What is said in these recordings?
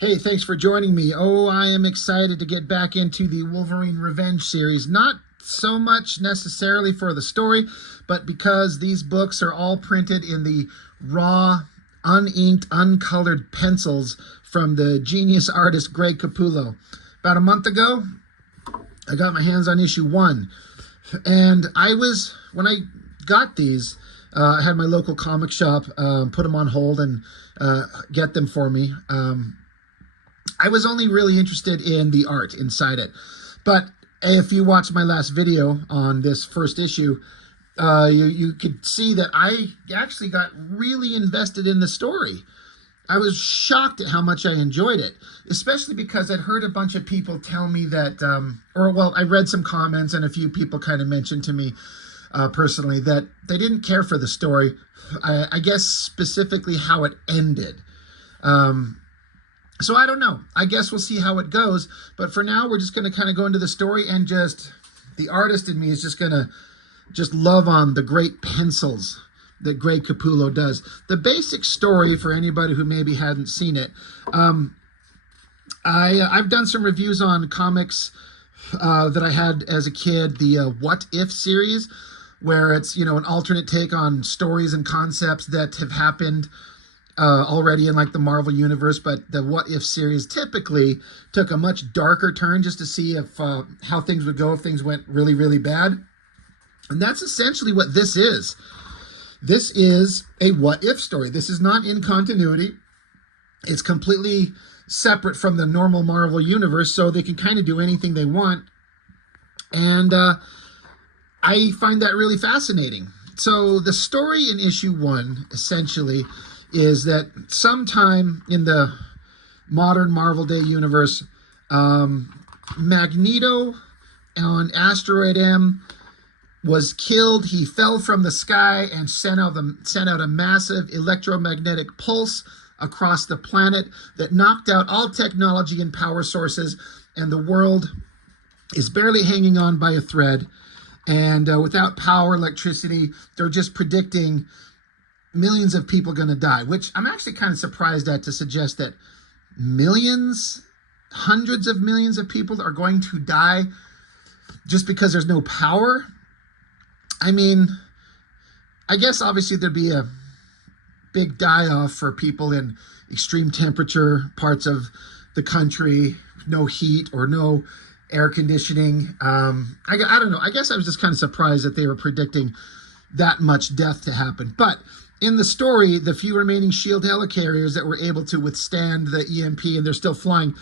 Hey, thanks for joining me. Oh, I am excited to get back into the Wolverine Revenge series. Not so much necessarily for the story, but because these books are all printed in the raw, uninked, uncolored pencils from the genius artist Greg Capullo. About a month ago, I got my hands on issue 1. And when I got these, I had my local comic shop put them on hold and get them for me. I was only really interested in the art inside it. But if you watched my last video on this first issue, you could see that I actually got really invested in the story. I was shocked at how much I enjoyed it, especially because I'd heard a bunch of people tell me that, I read some comments and a few people kind of mentioned to me personally that they didn't care for the story. I guess specifically how it ended. So I don't know. I guess we'll see how it goes. But for now, we're just going to kind of go into the story and the artist in me is just going to love on the great pencils that Greg Capullo does. The basic story, for anybody who maybe hadn't seen it, I've done some reviews on comics that I had as a kid, the What If series, where it's, an alternate take on stories and concepts that have happened already in like the Marvel universe, but the What If series typically took a much darker turn just to see if how things would go if things went really, really bad. And that's essentially what this is. This is a what if story. This is not in continuity. It's completely separate from the normal Marvel universe, so they can kind of do anything they want. And I find that really fascinating. So the story in issue 1, essentially, is that sometime in the modern Marvel Day universe, Magneto on Asteroid M was killed. He fell from the sky and sent out a massive electromagnetic pulse across the planet that knocked out all technology and power sources, and the world is barely hanging on by a thread. And without power, electricity, they're just predicting millions of people going to die, which I'm actually kind of surprised at, to suggest that millions, hundreds of millions of people are going to die just because there's no power. I mean, I guess obviously there'd be a big die-off for people in extreme temperature parts of the country, no heat or no air conditioning. I don't know. I guess I was just kind of surprised that they were predicting that much death to happen. But in the story, the few remaining SHIELD helicarriers that were able to withstand the EMP, and they're still flying,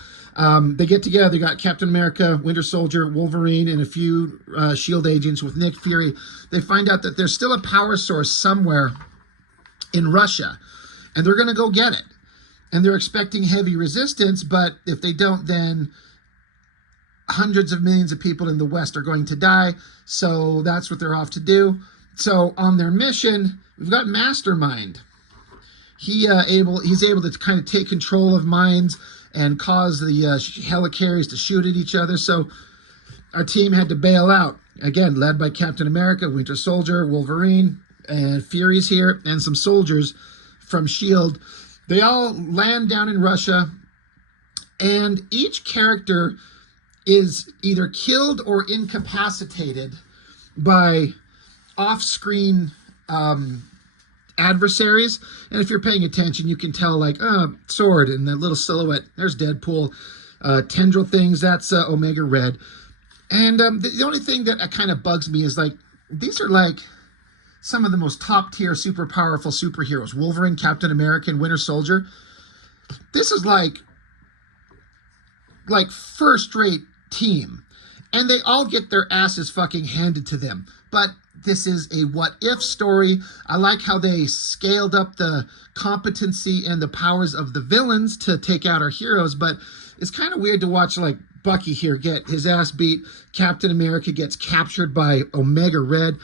they get together. They got Captain America, Winter Soldier, Wolverine, and a few SHIELD agents with Nick Fury. They find out that there's still a power source somewhere in Russia, and they're going to go get it. And they're expecting heavy resistance, but if they don't, then hundreds of millions of people in the West are going to die. So that's what they're off to do. So on their mission, we've got Mastermind. He's able to kind of take control of minds and cause the helicarriers to shoot at each other. So our team had to bail out. Again, led by Captain America, Winter Soldier, Wolverine, and Fury's here, and some soldiers from SHIELD. They all land down in Russia, and each character is either killed or incapacitated by off-screen adversaries. And if you're paying attention, you can tell, like, sword and that little silhouette, there's Deadpool. Tendril things, that's Omega Red. And the only thing that kind of bugs me is, like, these are like some of the most top-tier, super powerful superheroes. Wolverine, Captain America, and Winter Soldier. This is like first-rate team. And they all get their asses fucking handed to them. But this is a what-if story. I like how they scaled up the competency and the powers of the villains to take out our heroes, but it's kind of weird to watch, like, Bucky here get his ass beat. Captain America gets captured by Omega Red.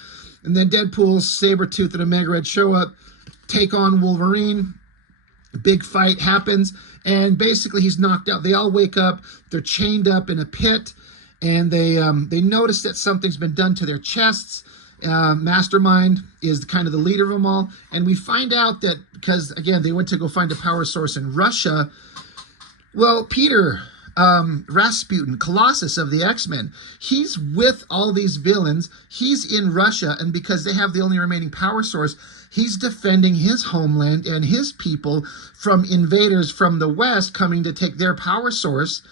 And then Deadpool, Sabertooth, and Omega Red show up, take on Wolverine. Big fight happens, and basically he's knocked out. They all wake up. They're chained up in a pit, and they notice that something's been done to their chests. Mastermind is kind of the leader of them all, and we find out that because, again, they went to go find a power source in Russia, Well, Peter, Rasputin, Colossus of the X-Men, he's with all these villains. He's in Russia, and because they have the only remaining power source, he's defending his homeland and his people from invaders from the West coming to take their power source.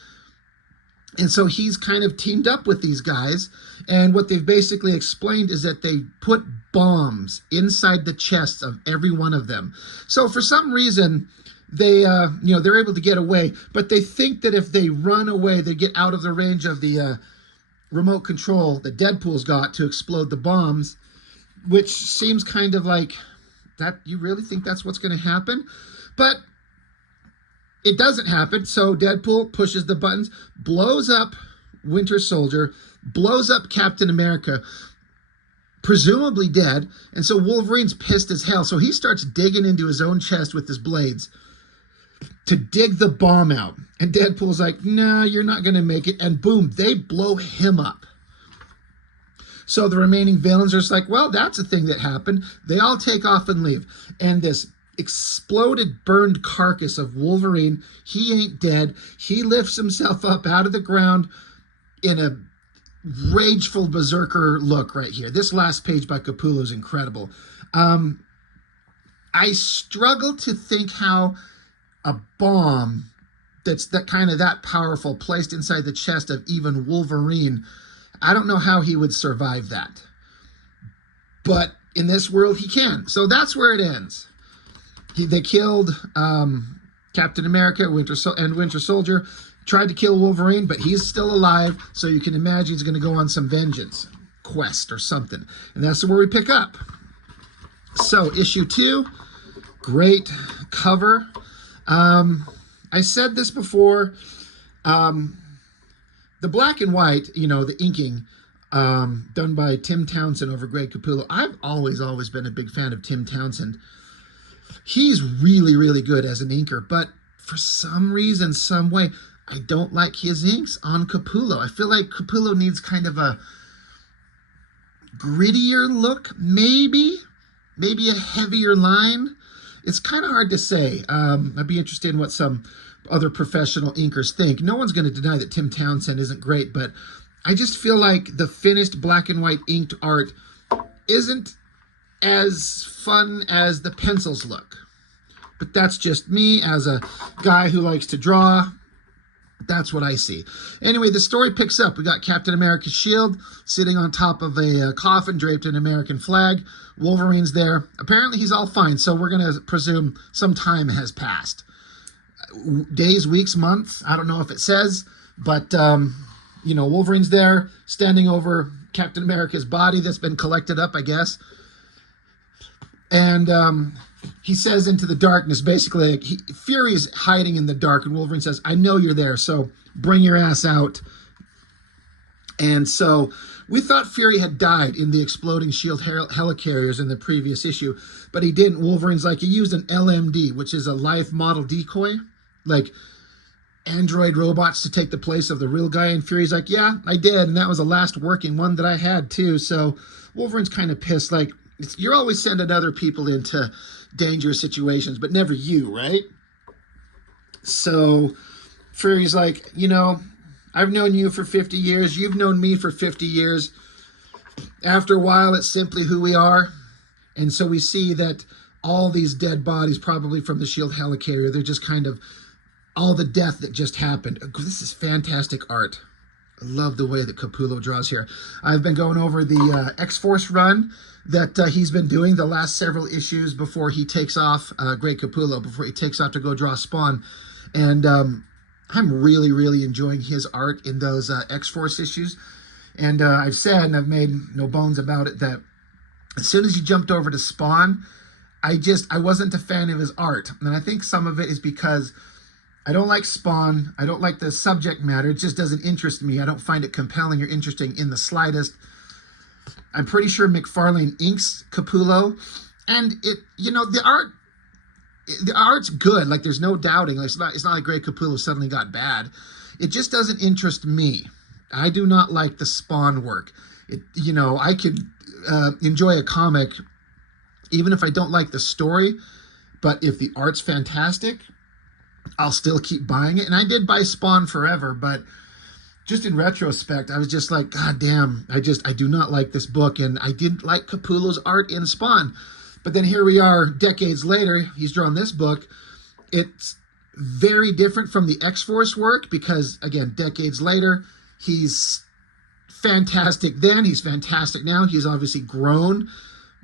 And so he's kind of teamed up with these guys. And what they've basically explained is that they put bombs inside the chests of every one of them. So for some reason, they're able to get away, but they think that if they run away, they get out of the range of the remote control that Deadpool's got to explode the bombs, which seems kind of like that. You really think that's what's going to happen? But it doesn't happen. So Deadpool pushes the buttons, blows up Winter Soldier, blows up Captain America, presumably dead. And so Wolverine's pissed as hell. So he starts digging into his own chest with his blades to dig the bomb out. And Deadpool's like, nah, you're not going to make it. And boom, they blow him up. So the remaining villains are just like, well, that's a thing that happened. They all take off and leave. And this exploded, burned carcass of Wolverine, he ain't dead. He lifts himself up out of the ground in a rageful berserker look right here. This last page by Capullo is incredible. I struggle to think how a bomb that's that powerful placed inside the chest of even Wolverine, I don't know how he would survive that. But in this world, he can. So that's where it ends. They killed Captain America, Winter Soldier, tried to kill Wolverine, but he's still alive, so you can imagine he's going to go on some vengeance quest or something. And that's where we pick up. So, issue 2, great cover. I said this before, the black and white, the inking, done by Tim Townsend over Greg Capullo. I've always been a big fan of Tim Townsend. He's really, really good as an inker, but for some reason, some way, I don't like his inks on Capullo. I feel like Capullo needs kind of a grittier look, maybe a heavier line. It's kind of hard to say. I'd be interested in what some other professional inkers think. No one's going to deny that Tim Townsend isn't great, but I just feel like the finished black and white inked art isn't as fun as the pencils look. But that's just me as a guy who likes to draw. That's what I see. Anyway, the story picks up. We got Captain America's shield sitting on top of a coffin draped in an American flag. Wolverine's there. Apparently he's all fine, so we're going to presume some time has passed. Days, weeks, months, I don't know if it says, but, Wolverine's there standing over Captain America's body that's been collected up, I guess. And he says into the darkness, basically, Fury's hiding in the dark, and Wolverine says, I know you're there, so bring your ass out. And so we thought Fury had died in the exploding SHIELD helicarriers in the previous issue, but he didn't. Wolverine's like, he used an LMD, which is a life model decoy, like android robots to take the place of the real guy. And Fury's like, yeah, I did, and that was the last working one that I had too. So Wolverine's kind of pissed, like, you're always sending other people into dangerous situations, but never you, right? So Fury's like, I've known you for 50 years. You've known me for 50 years. After a while, it's simply who we are. And so we see that all these dead bodies, probably from the SHIELD helicarrier, they're just kind of all the death that just happened. This is fantastic art. I love the way that Capullo draws here. I've been going over the X-Force run that he's been doing the last several issues before he takes off, Greg Capullo, before he takes off to go draw Spawn. And I'm really, really enjoying his art in those X-Force issues. And I've said, and I've made no bones about it, that as soon as he jumped over to Spawn, I wasn't a fan of his art. And I think some of it is because I don't like Spawn. I don't like the subject matter. It just doesn't interest me. I don't find it compelling or interesting in the slightest. I'm pretty sure McFarlane inks Capullo, and the art's good. Like, there's no doubting. Like, it's not like Greg Capullo suddenly got bad. It just doesn't interest me. I do not like the Spawn work. I could enjoy a comic even if I don't like the story, but if the art's fantastic, I'll still keep buying it. And I did buy Spawn Forever, but just in retrospect, I was just like, God damn, I do not like this book. And I didn't like Capullo's art in Spawn. But then here we are decades later, he's drawn this book. It's very different from the X-Force work because, again, decades later, he's fantastic then, he's fantastic now. He's obviously grown,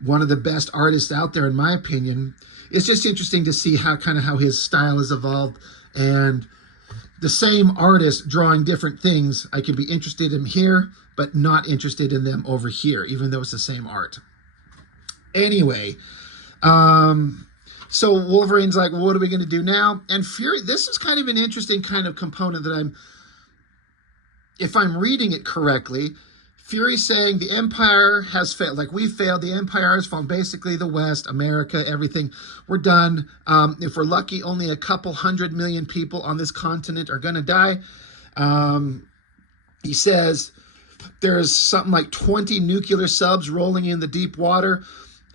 one of the best artists out there, in my opinion. It's just interesting to see how his style has evolved, and the same artist drawing different things. I can be interested in here, but not interested in them over here, even though it's the same art. Anyway, so Wolverine's like, well, what are we going to do now? And Fury, this is kind of an interesting kind of component that if I'm reading it correctly, Fury's saying the Empire has failed. Like, we failed. The Empire has fallen. Basically, the West, America, everything. We're done. If we're lucky, only a couple 100 million people on this continent are going to die. He says there's something like 20 nuclear subs rolling in the deep water.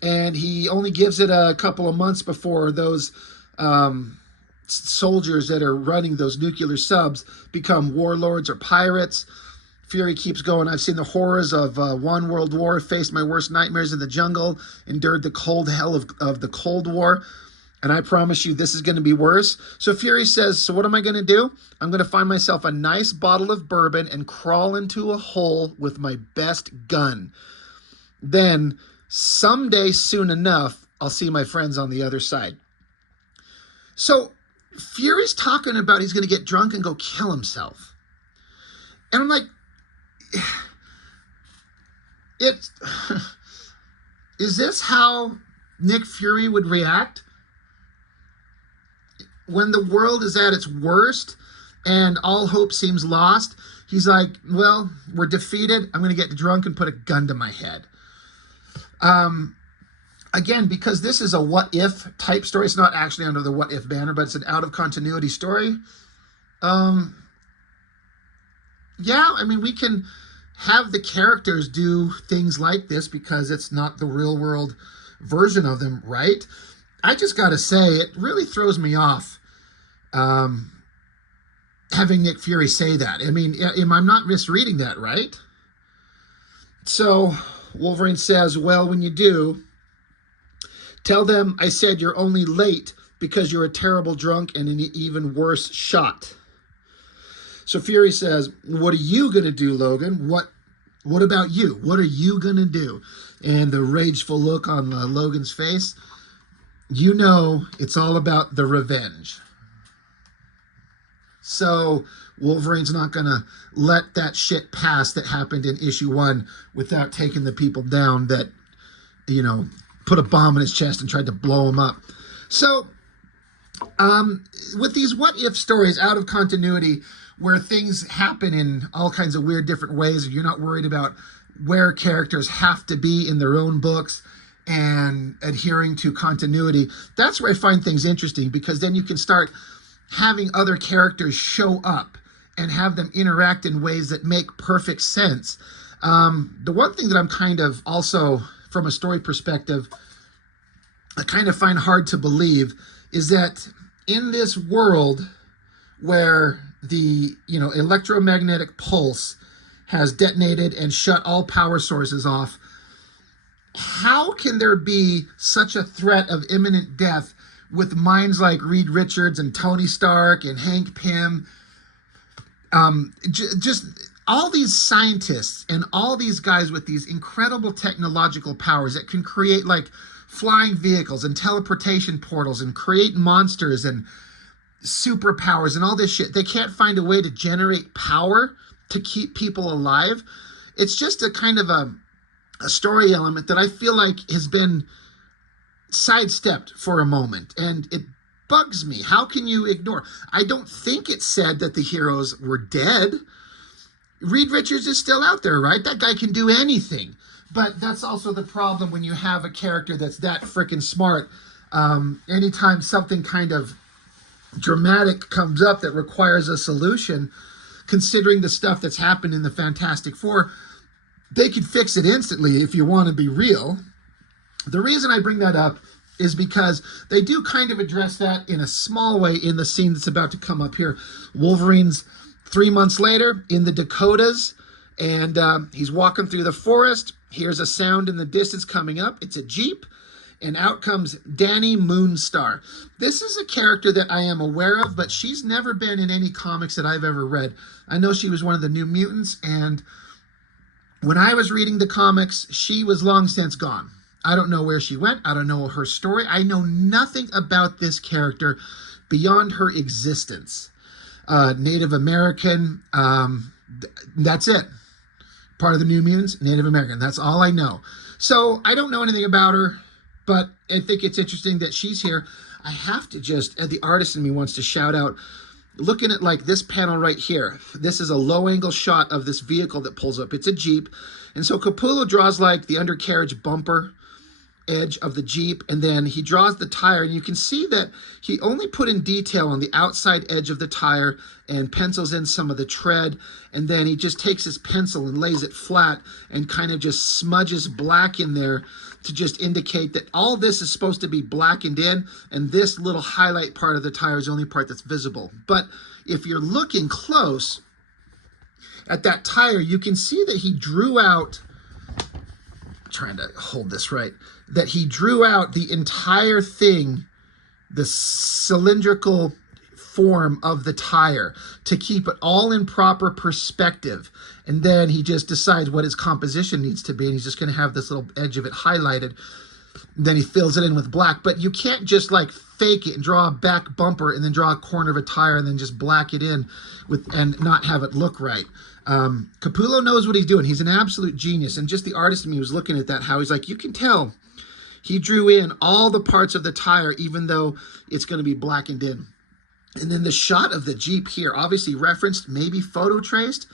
And he only gives it a couple of months before those soldiers that are running those nuclear subs become warlords or pirates. Fury keeps going. I've seen the horrors of one world war, faced my worst nightmares in the jungle, endured the cold hell of the Cold War, and I promise you this is going to be worse. So Fury says, so what am I going to do? I'm going to find myself a nice bottle of bourbon and crawl into a hole with my best gun. Then, someday soon enough, I'll see my friends on the other side. So Fury's talking about he's going to get drunk and go kill himself. And I'm like, is this how Nick Fury would react when the world is at its worst and all hope seems lost? He's like, well, we're defeated. I'm going to get drunk and put a gun to my head. Again, because this is a what-if type story. It's not actually under the what-if banner, but it's an out-of-continuity story. Yeah, I mean, we can have the characters do things like this because it's not the real-world version of them, right? I just got to say, it really throws me off having Nick Fury say that. I mean, I'm not misreading that, right? So Wolverine says, well, when you do, tell them I said you're only late because you're a terrible drunk and an even worse shot. So Fury says, what are you going to do, Logan? What about you? What are you going to do? And the rageful look on Logan's face, you know it's all about the revenge. So Wolverine's not going to let that shit pass that happened in issue 1 without taking the people down that, put a bomb in his chest and tried to blow him up. So with these what-if stories out of continuity where things happen in all kinds of weird different ways, you're not worried about where characters have to be in their own books and adhering to continuity, that's where I find things interesting, because then you can start having other characters show up and have them interact in ways that make perfect sense. The one thing that I'm kind of also, from a story perspective, I kind of find hard to believe is that in this world where the electromagnetic pulse has detonated and shut all power sources off, how can there be such a threat of imminent death with minds like Reed Richards and Tony Stark and Hank Pym? Just all these scientists and all these guys with these incredible technological powers that can create like flying vehicles and teleportation portals and create monsters and superpowers and all this shit. They can't find a way to generate power to keep people alive. It's just a kind of a story element that I feel like has been sidestepped for a moment, and it bugs me. How can you ignore? I don't think it said that the heroes were dead. Reed Richards is still out there, right? That guy can do anything. But that's also the problem when you have a character that's that freaking smart. Anytime something kind of dramatic comes up that requires a solution, considering the stuff that's happened in the Fantastic Four, they could fix it instantly if you want to be real. The reason I bring that up is because they do kind of address that in a small way in the scene that's about to come up here. Wolverine's 3 months later in the Dakotas, and he's walking through the forest. Here's a sound in the distance coming up. It's a Jeep, and out comes Dani Moonstar. This is a character that I am aware of, but she's never been in any comics that I've ever read. I know she was one of the New Mutants, and when I was reading the comics, she was long since gone. I don't know where she went. I don't know her story. I know nothing about this character beyond her existence. Native American, that's it. Part of the New Mutants, Native American. That's all I know. So I don't know anything about her, but I think it's interesting that she's here. I have to just, the artist in me wants to shout out, looking at like this panel right here. This is a low angle shot of this vehicle that pulls up. It's a Jeep. And so Capullo draws like the undercarriage bumper edge of the Jeep, and then he draws the tire, and you can see that he only put in detail on the outside edge of the tire and pencils in some of the tread, and then he just takes his pencil and lays it flat and kind of just smudges black in there to just indicate that all this is supposed to be blackened in, and this little highlight part of the tire is the only part that's visible. But if you're looking close at that tire, you can see that he drew out, trying to hold this right, that he drew out the entire thing, the cylindrical form of the tire, to keep it all in proper perspective. And then he just decides what his composition needs to be, and he's just going to have this little edge of it highlighted. Then he fills it in with black. But you can't just like fake it and draw a back bumper and then draw a corner of a tire and then just black it in with and not have it look right. Capullo knows what he's doing. He's an absolute genius. And just the artist in me was looking at that, how he's like, you can tell he drew in all the parts of the tire, even though it's going to be blackened in. And then the shot of the Jeep here, obviously referenced, maybe photo traced.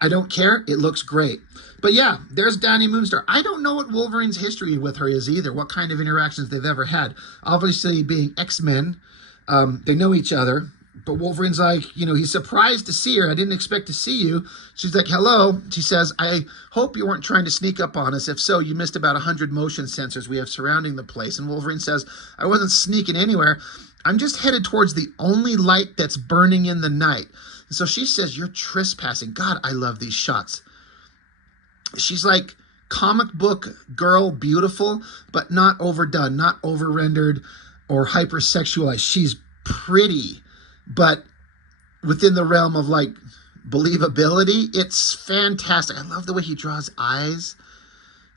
I don't care. It looks great. But yeah, there's Dani Moonstar. I don't know what Wolverine's history with her is either, what kind of interactions they've ever had. Obviously, being X-Men, they know each other. But Wolverine's like, you know, he's surprised to see her. I didn't expect to see you. She's like, hello. She says, I hope you weren't trying to sneak up on us. If so, you missed about 100 motion sensors we have surrounding the place. And Wolverine says, I wasn't sneaking anywhere. I'm just headed towards the only light that's burning in the night. And so she says, you're trespassing. God, I love these shots. She's like comic book girl, beautiful, but not overdone, not over-rendered or hypersexualized. She's pretty, but within the realm of like believability. It's fantastic. I love the way he draws eyes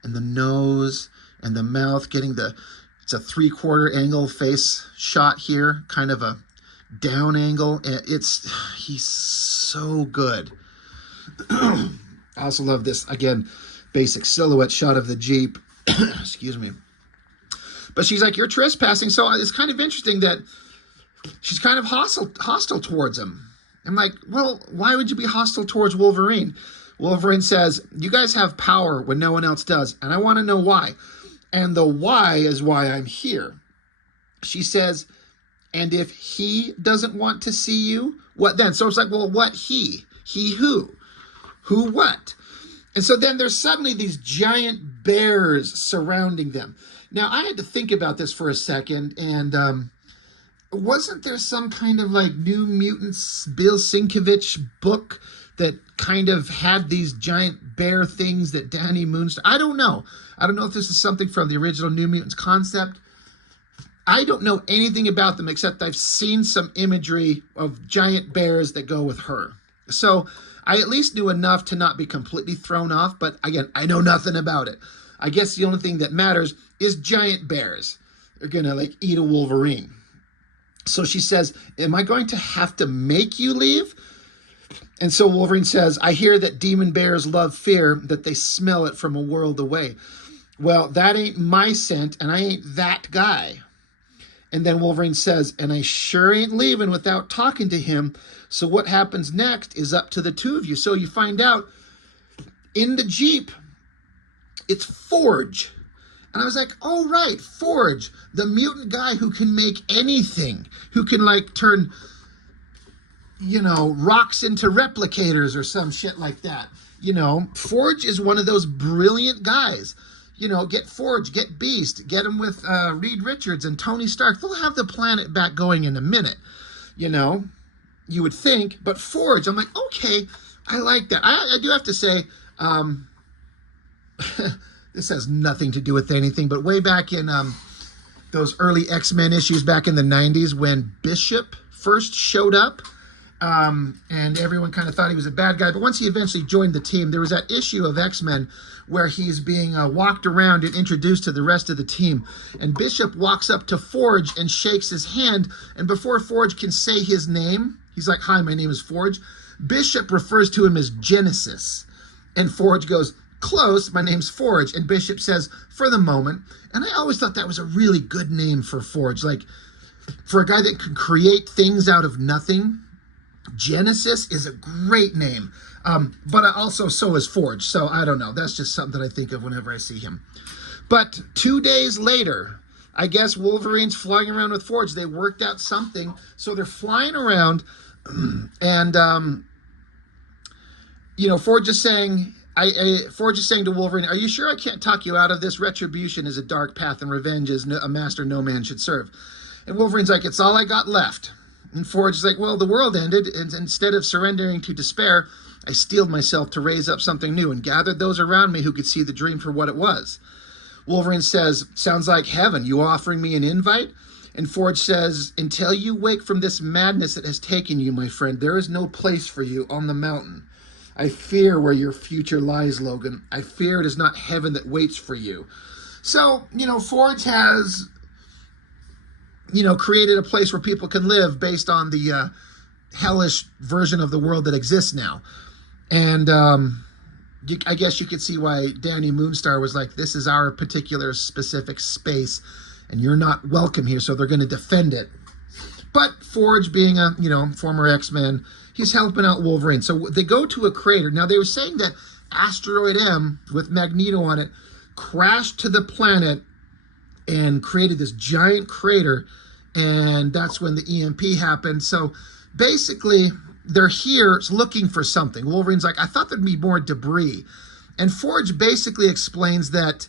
and the nose and the mouth, getting the, it's a 3/4 angle face shot here, kind of a down angle. He's so good. I also love this, again, basic silhouette shot of the Jeep. Excuse me. But she's like, you're trespassing. So it's kind of interesting that she's kind of hostile towards him. I'm like, well, why would you be hostile towards Wolverine? Wolverine says, you guys have power when no one else does, and I want to know why. And the why is why I'm here. She says, and if he doesn't want to see you, what then? So it's like, well, what he? He who? Who what? And so then there's suddenly these giant bears surrounding them. Now, I had to think about this for a second, and wasn't there some kind of like New Mutants Bill Sienkiewicz book that kind of had these giant bear things that Dani Moonstar... I don't know. I don't know if this is something from the original New Mutants concept. I don't know anything about them except I've seen some imagery of giant bears that go with her. So I at least knew enough to not be completely thrown off, but again, I know nothing about it. I guess the only thing that matters is giant bears. They're gonna like eat a Wolverine. So she says, am I going to have to make you leave? And so Wolverine says, I hear that demon bears love fear, that they smell it from a world away. Well, that ain't my scent, and I ain't that guy. And then Wolverine says, and I sure ain't leaving without talking to him. So what happens next is up to the two of you. So you find out in the Jeep, it's Forge. And I was like, oh, right, Forge, the mutant guy who can make anything, who can like turn, you know, rocks into replicators or some shit like that. You know, Forge is one of those brilliant guys. get Forge, get Beast, get him with Reed Richards and Tony Stark. They'll have the planet back going in a minute, you would think. But Forge, I'm like, okay, I like that. I do have to say, this has nothing to do with anything, but way back in those early X-Men issues back in the 90s when Bishop first showed up, and everyone kind of thought he was a bad guy. But once he eventually joined the team, there was that issue of X-Men where he's being walked around and introduced to the rest of the team. And Bishop walks up to Forge and shakes his hand. And before Forge can say his name, he's like, "Hi, my name is Forge." Bishop refers to him as Genesis. And Forge goes, "Close, my name's Forge." And Bishop says, "For the moment." And I always thought that was a really good name for Forge. Like, for a guy that can create things out of nothing, Genesis is a great name. But also, so is Forge. So I don't know. That's just something that I think of whenever I see him. But 2 days later, I guess Wolverine's flying around with Forge. They worked out something. So they're flying around, and, Forge is saying... Forge is saying to Wolverine, "Are you sure I can't talk you out of this? Retribution is a dark path, and revenge is a master no man should serve." And Wolverine's like, "It's all I got left." And Forge is like, "Well, the world ended, and instead of surrendering to despair, I steeled myself to raise up something new and gathered those around me who could see the dream for what it was." Wolverine says, "Sounds like heaven. You offering me an invite?" And Forge says, "Until you wake from this madness that has taken you, my friend, there is no place for you on the mountain. I fear where your future lies, Logan. I fear it is not heaven that waits for you." So, Forge has, created a place where people can live based on the hellish version of the world that exists now. And I guess you could see why Danny Moonstar was like, "This is our particular specific space, and you're not welcome here," so they're going to defend it. But Forge, being a, former X-Men, he's helping out Wolverine. So they go to a crater. Now, they were saying that Asteroid M, with Magneto on it, crashed to the planet and created this giant crater, and that's when the EMP happened. So basically, they're here looking for something. Wolverine's like, "I thought there'd be more debris." And Forge basically explains that,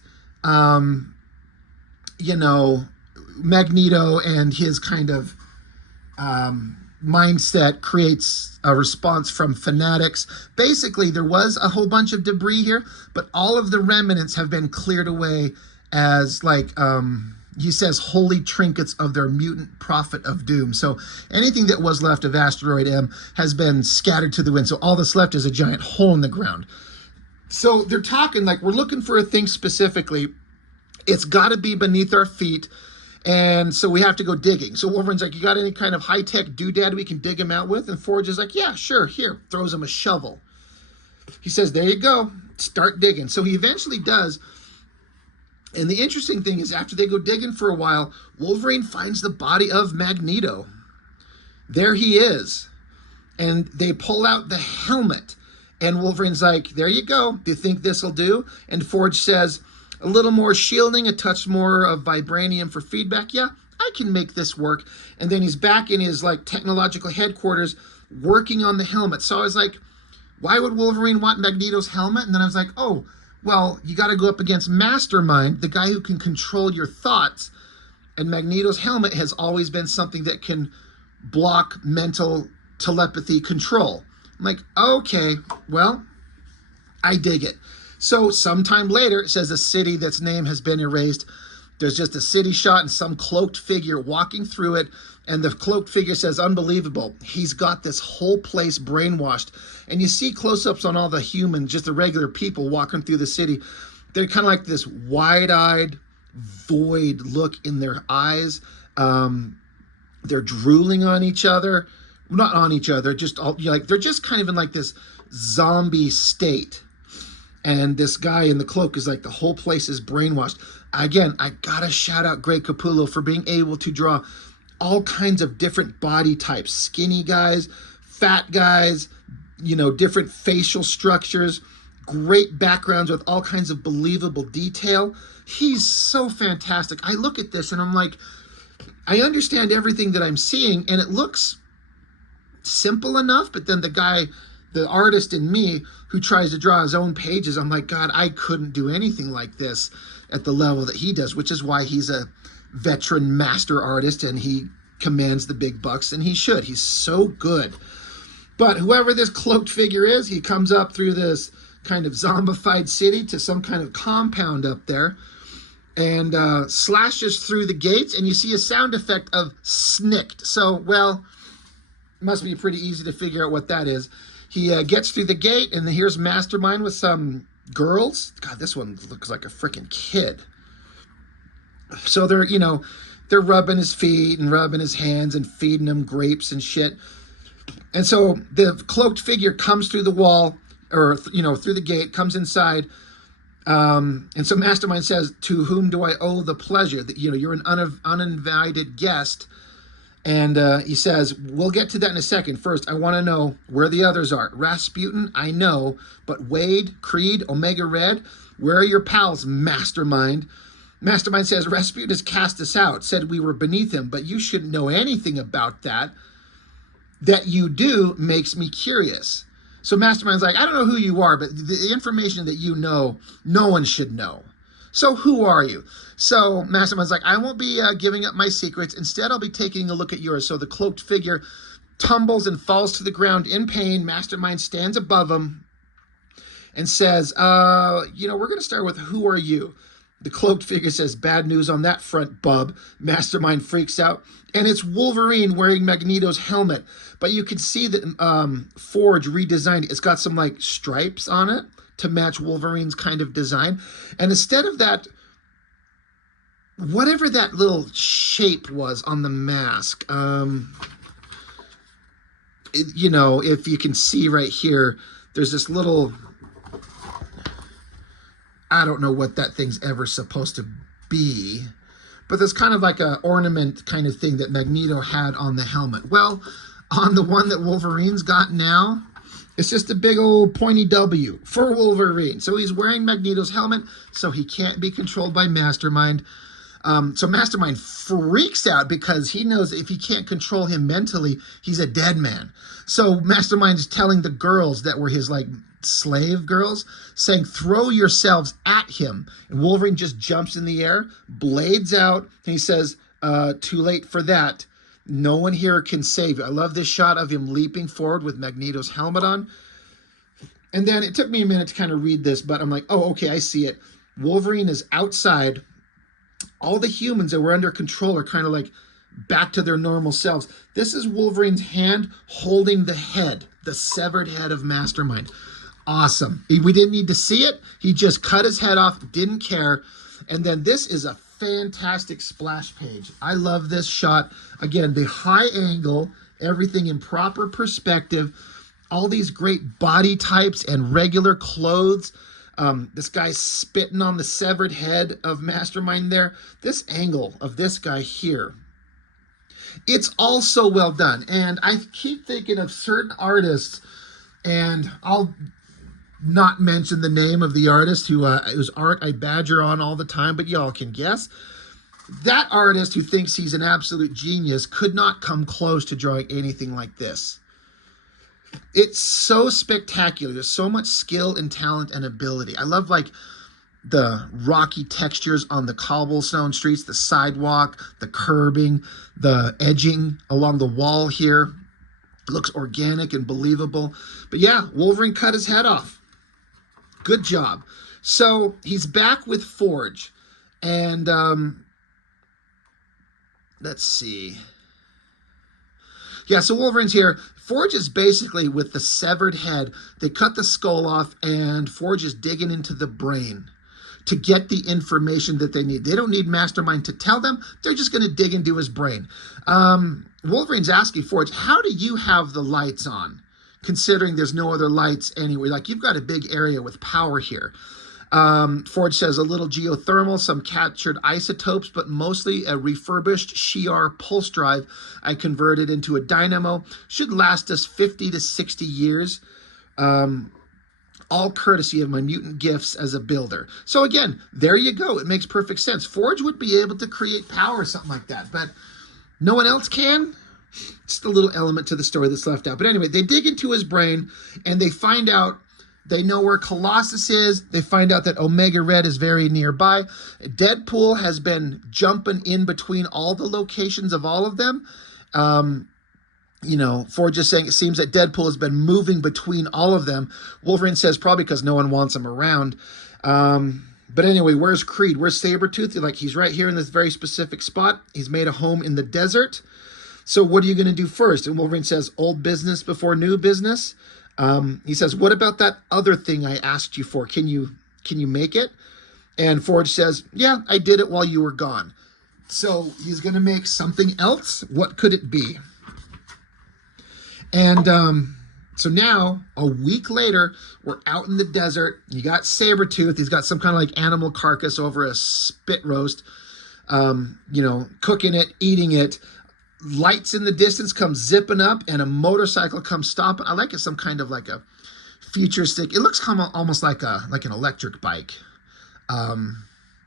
Magneto and his kind of mindset creates a response from fanatics. Basically, there was a whole bunch of debris here, but all of the remnants have been cleared away as, he says, holy trinkets of their mutant prophet of doom. So anything that was left of Asteroid M has been scattered to the wind. So all that's left is a giant hole in the ground. So they're talking like, we're looking for a thing specifically. It's got to be beneath our feet. And so we have to go digging. So Wolverine's like, "You got any kind of high-tech doodad we can dig him out with?" And Forge is like, "Yeah, sure, here." Throws him a shovel. He says, "There you go. Start digging." So he eventually does. And the interesting thing is, after they go digging for a while, Wolverine finds the body of Magneto. There he is. And they pull out the helmet. And Wolverine's like, "There you go. Do you think this will do?" And Forge says, "A little more shielding, a touch more of vibranium for feedback. Yeah, I can make this work." And then he's back in his technological headquarters working on the helmet. So I was like, why would Wolverine want Magneto's helmet? And then I was like, oh, well, you got to go up against Mastermind, the guy who can control your thoughts. And Magneto's helmet has always been something that can block mental telepathy control. I'm like, okay, well, I dig it. So sometime later, it says a city that's name has been erased. There's just a city shot and some cloaked figure walking through it. And the cloaked figure says, "Unbelievable. He's got this whole place brainwashed." And you see close-ups on all the humans, just the regular people walking through the city. They're kind of like this wide-eyed, void look in their eyes. They're drooling on each other. Not on each other, just all, they're just kind of in this zombie state. And this guy in the cloak is like, the whole place is brainwashed. Again, I gotta shout out Greg Capullo for being able to draw all kinds of different body types. Skinny guys, fat guys, different facial structures, great backgrounds with all kinds of believable detail. He's so fantastic. I look at this and I'm like, I understand everything that I'm seeing, and it looks simple enough, but then the artist in me who tries to draw his own pages, I'm like, God, I couldn't do anything like this. at the level that he does, which is why he's a veteran master artist and he commands the big bucks, and he should. He's so good. But whoever this cloaked figure is, he comes up through this kind of zombified city to some kind of compound up there and slashes through the gates, and you see a sound effect of snicked. So, well, must be pretty easy to figure out what that is. He gets through the gate, and here's Mastermind with some girls. God, this one looks like a freaking kid. So they're, you know, they're rubbing his feet and rubbing his hands and feeding him grapes and shit. And so the cloaked figure comes through the wall, or, you know, through the gate, comes inside. And so Mastermind says, to whom do I owe the pleasure? That, you know, you're an uninvited guest. And he says, we'll get to that in a second. First, I want to know where the others are. Rasputin, I know, but Wade, Creed, Omega Red, where are your pals, Mastermind? Mastermind says, Rasputin has cast us out, said we were beneath him, but you shouldn't know anything about that. That you do makes me curious. So Mastermind's like, I don't know who you are, but the information that you know, no one should know. So who are you? So Mastermind's like, I won't be giving up my secrets. Instead, I'll be taking a look at yours. So the cloaked figure tumbles and falls to the ground in pain. Mastermind stands above him and says, you know, we're going to start with, who are you? The cloaked figure says, bad news on that front, bub. Mastermind freaks out. And it's Wolverine wearing Magneto's helmet. But you can see that Forge redesigned it. It's got some, like, stripes on it to match Wolverine's kind of design. And instead of that, whatever that little shape was on the mask, you know, if you can see right here, there's this little, I don't know what that thing's ever supposed to be, but there's kind of like a ornament kind of thing that Magneto had on the helmet. Well, on the one that Wolverine's got now, it's just a big old pointy W for Wolverine. So he's wearing Magneto's helmet, so he can't be controlled by Mastermind. So Mastermind freaks out because he knows if he can't control him mentally, he's a dead man. So Mastermind's telling the girls that were his, like, slave girls, saying, throw yourselves at him. And Wolverine just jumps in the air, blades out, and he says, too late for that. No one here can save you. I love this shot of him leaping forward with Magneto's helmet on. And then it took me a minute to kind of read this, but I'm like, oh, okay, I see it. Wolverine is outside. All the humans that were under control are kind of like back to their normal selves. This is Wolverine's hand holding the head, the severed head of Mastermind. Awesome. We didn't need to see it. He just cut his head off, didn't care. And then this is a fantastic splash page. I love this shot. Again, the high angle, everything in proper perspective, all these great body types and regular clothes. This guy's spitting on the severed head of Mastermind there. This angle of this guy here, it's all so well done. And I keep thinking of certain artists, and I'll not mention the name of the artist whose art I badger on all the time, but y'all can guess. That artist who thinks he's an absolute genius could not come close to drawing anything like this. It's so spectacular. There's so much skill and talent and ability. I love, like, the rocky textures on the cobblestone streets, the sidewalk, the curbing, the edging along the wall here. It looks organic and believable. But yeah, Wolverine cut his head off. Good job. So he's back with Forge. And let's see. Yeah, so Wolverine's here. Forge is basically with the severed head. They cut the skull off, and Forge is digging into the brain to get the information that they need. They don't need Mastermind to tell them. They're just going to dig into his brain. Wolverine's asking Forge, how do you have the lights on, considering there's no other lights anywhere? Like, you've got a big area with power here. Forge says a little geothermal, some captured isotopes, but mostly a refurbished Shi'ar pulse drive I converted into a dynamo. Should last us 50 to 60 years. All courtesy of my mutant gifts as a builder. So again, there you go. It makes perfect sense. Forge would be able to create power or something like that, but no one else can. Just a little element to the story that's left out. But anyway, they dig into his brain and they find out They know where Colossus is. They find out that Omega Red is very nearby. Deadpool has been jumping in between all the locations of all of them. Ford just saying it seems that Deadpool has been moving between all of them. Wolverine says probably because no one wants him around. But anyway, where's Creed? Where's Sabertooth? Like, he's right here in this very specific spot. He's made a home in the desert. So what are you going to do first? And Wolverine says, old business before new business. He says, what about that other thing I asked you for? Can you make it? And Forge says, yeah, I did it while you were gone. So he's going to make something else. What could it be? And so now, a week later, we're out in the desert. You got Sabertooth. He's got some kind of like animal carcass over a spit roast, cooking it, eating it. Lights in the distance come zipping up, and a motorcycle comes stopping. I like it, some kind of like a futuristic. It looks almost like an electric bike. I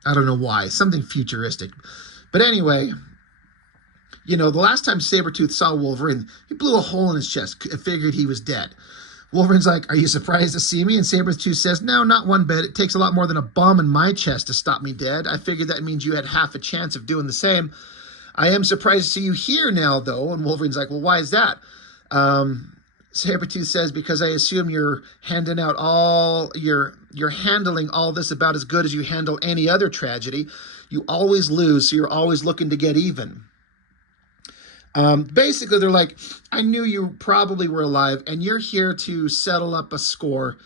don't know why. Something futuristic. But anyway, the last time Sabertooth saw Wolverine, he blew a hole in his chest and figured he was dead. Wolverine's like, are you surprised to see me? And Sabertooth says, no, not one bit. It takes a lot more than a bomb in my chest to stop me dead. I figured that means you had half a chance of doing the same. I am surprised to see you here now, though. And Wolverine's like, well, why is that? Sabertooth says, because I assume you're handing out you're handling all this about as good as you handle any other tragedy. You always lose, so you're always looking to get even. Basically, they're like, I knew you probably were alive, and you're here to settle up a score.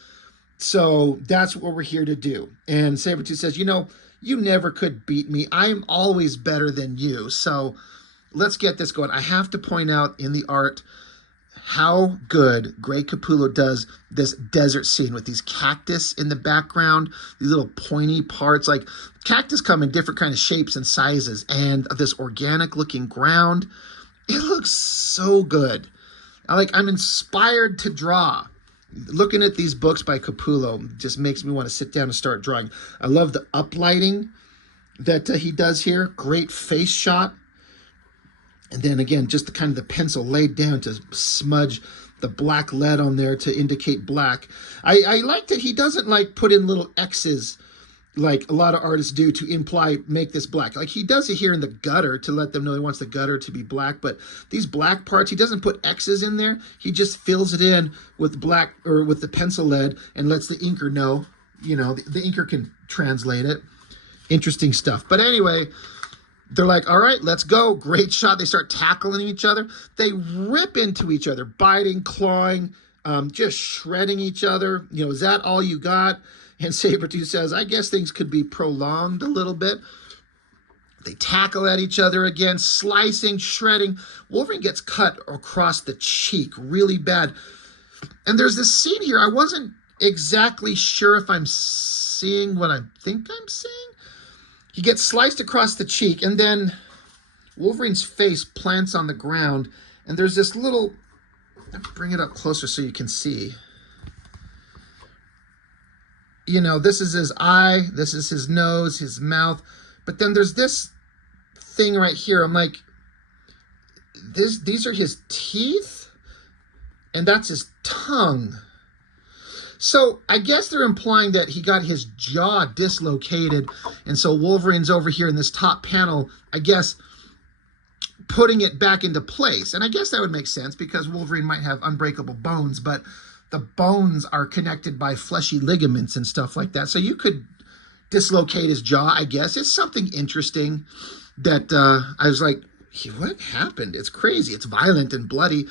So that's what we're here to do. And Sabertooth says, you never could beat me. I'm always better than you. So let's get this going. I have to point out in the art how good Greg Capullo does this desert scene with these cactus in the background, these little pointy parts. Like, cactus come in different kind of shapes and sizes, and this organic looking ground. It looks so good. I'm inspired to draw. Looking at these books by Capullo just makes me want to sit down and start drawing. I love the uplighting that he does here. Great face shot. And then again, just the kind of the pencil laid down to smudge the black lead on there to indicate black. I like that he doesn't put in little X's like a lot of artists do to make this black. Like, he does it here in the gutter to let them know he wants the gutter to be black, but these black parts, he doesn't put X's in there. He just fills it in with black, or with the pencil lead, and lets the inker know, the inker can translate it. Interesting stuff. But anyway, they're like, all right, let's go. Great shot. They start tackling each other. They rip into each other, biting, clawing, just shredding each other. Is that all you got? And Sabertooth says, I guess things could be prolonged a little bit. They tackle at each other again, slicing, shredding. Wolverine gets cut across the cheek really bad. And there's this scene here. I wasn't exactly sure if I'm seeing what I think I'm seeing. He gets sliced across the cheek, and then Wolverine's face plants on the ground. And there's this little, I'll bring it up closer so you can see. This is his eye, this is his nose, his mouth. But then there's this thing right here. I'm like, these are his teeth? And that's his tongue. So I guess they're implying that he got his jaw dislocated. And so Wolverine's over here in this top panel, I guess, putting it back into place. And I guess that would make sense because Wolverine might have unbreakable bones, but the bones are connected by fleshy ligaments and stuff like that. So you could dislocate his jaw, I guess. It's something interesting that I was like, what happened? It's crazy. It's violent and bloody.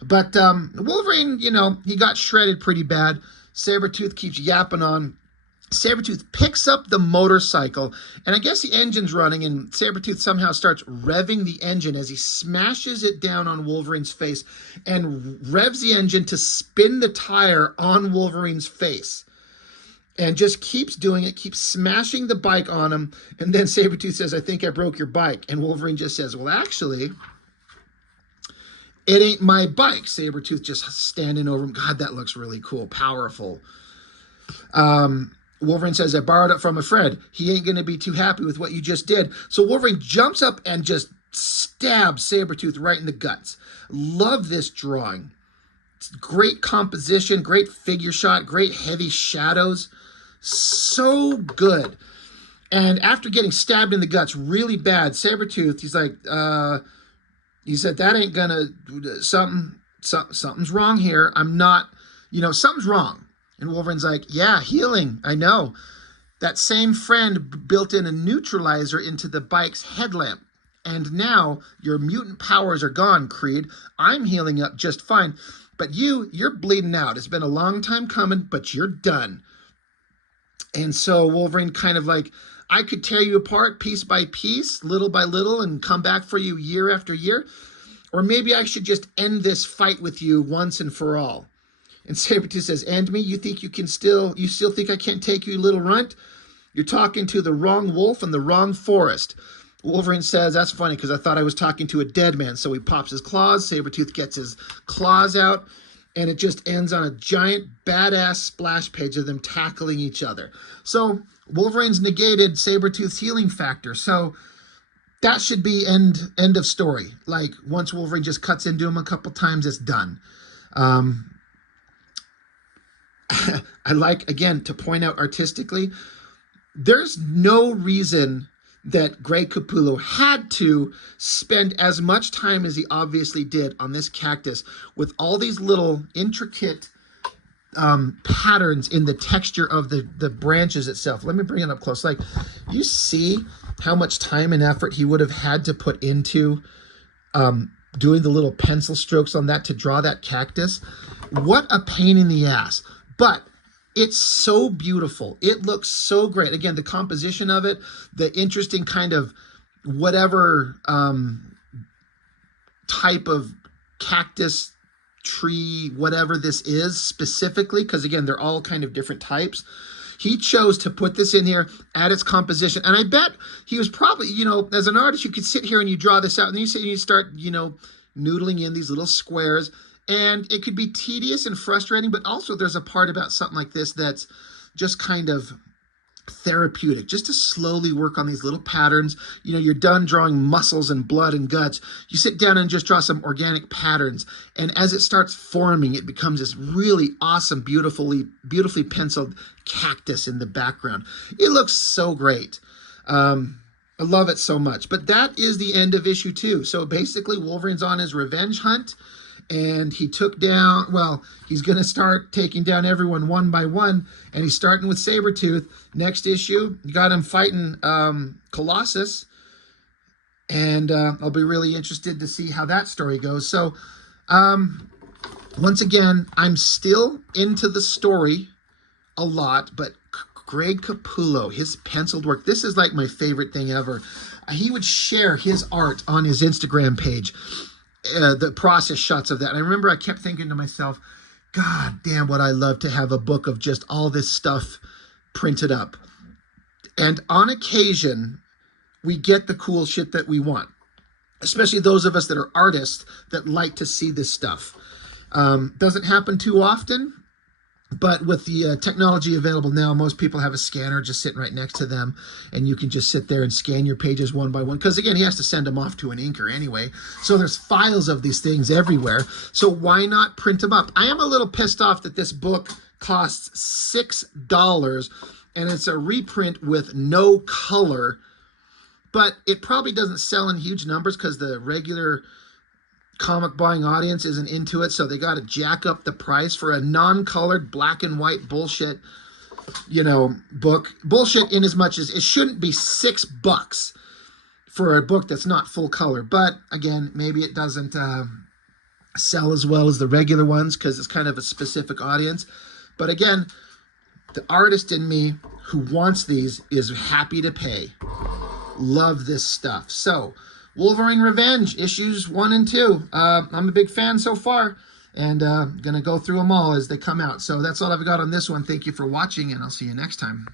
But Wolverine, he got shredded pretty bad. Sabertooth keeps yapping on. Sabertooth picks up the motorcycle, and I guess the engine's running, and Sabertooth somehow starts revving the engine as he smashes it down on Wolverine's face and revs the engine to spin the tire on Wolverine's face. And just keeps doing it, keeps smashing the bike on him. And then Sabertooth says, I think I broke your bike. And Wolverine just says, well, actually, it ain't my bike. Sabertooth just standing over him. God, that looks really cool, powerful. Wolverine says, I borrowed it from a friend. He ain't going to be too happy with what you just did. So Wolverine jumps up and just stabs Sabertooth right in the guts. Love this drawing. Great composition, great figure shot, great heavy shadows. So good. And after getting stabbed in the guts really bad, Sabertooth, he's like, he said, that ain't gonna, something's wrong here. I'm not, something's wrong. And Wolverine's like, yeah, healing, I know. That same friend built in a neutralizer into the bike's headlamp. And now your mutant powers are gone, Creed. I'm healing up just fine. But you're bleeding out. It's been a long time coming, but you're done. And so Wolverine kind of like, I could tear you apart piece by piece, little by little, and come back for you year after year. Or maybe I should just end this fight with you once and for all. And Sabertooth says, end me? You think you still think I can't take you, little runt? You're talking to the wrong wolf in the wrong forest. Wolverine says, that's funny because I thought I was talking to a dead man. So he pops his claws. Sabertooth gets his claws out. And it just ends on a giant badass splash page of them tackling each other. So Wolverine's negated Sabertooth's healing factor. So that should be end of story. Like once Wolverine just cuts into him a couple times, it's done. I like, again, to point out artistically, there's no reason that Greg Capullo had to spend as much time as he obviously did on this cactus with all these little intricate patterns in the texture of the branches itself. Let me bring it up close. Like, you see how much time and effort he would have had to put into doing the little pencil strokes on that to draw that cactus. What a pain in the ass. But it's so beautiful. It looks so great. Again, the composition of it, the interesting kind of whatever type of cactus, tree, whatever this is specifically, because again, they're all kind of different types. He chose to put this in here, add its composition. And I bet he was probably, as an artist, you could sit here and you draw this out and you start, noodling in these little squares. And it could be tedious and frustrating, but also there's a part about something like this that's just kind of therapeutic, just to slowly work on these little patterns. You're done drawing muscles and blood and guts. You sit down and just draw some organic patterns. And as it starts forming, it becomes this really awesome, beautifully penciled cactus in the background. It looks so great. I love it so much. But that is the end of issue 2. So basically, Wolverine's on his revenge hunt. And he took down, he's going to start taking down everyone one by one. And he's starting with Sabertooth. Next issue, you got him fighting Colossus. And I'll be really interested to see how that story goes. So, once again, I'm still into the story a lot. But Greg Capullo, his penciled work, this is like my favorite thing ever. He would share his art on his Instagram page. The process shots of that. And I remember I kept thinking to myself, God damn, would I love to have a book of just all this stuff printed up. And on occasion, we get the cool shit that we want, especially those of us that are artists that like to see this stuff. Doesn't happen too often, but with the technology available now, most people have a scanner just sitting right next to them, and you can just sit there and scan your pages one by one. Because again, he has to send them off to an inker anyway. So there's files of these things everywhere. So why not print them up? I am a little pissed off that this book costs $6, and it's a reprint with no color. But it probably doesn't sell in huge numbers because the regular comic buying audience isn't into it, so they got to jack up the price for a non-colored black and white bullshit, book. Bullshit in as much as it shouldn't be $6 for a book that's not full color. But again, maybe it doesn't sell as well as the regular ones because it's kind of a specific audience. But again, the artist in me who wants these is happy to pay. Love this stuff. So Wolverine Revenge, issues 1 and 2. I'm a big fan so far, and going to go through them all as they come out. So that's all I've got on this one. Thank you for watching, and I'll see you next time.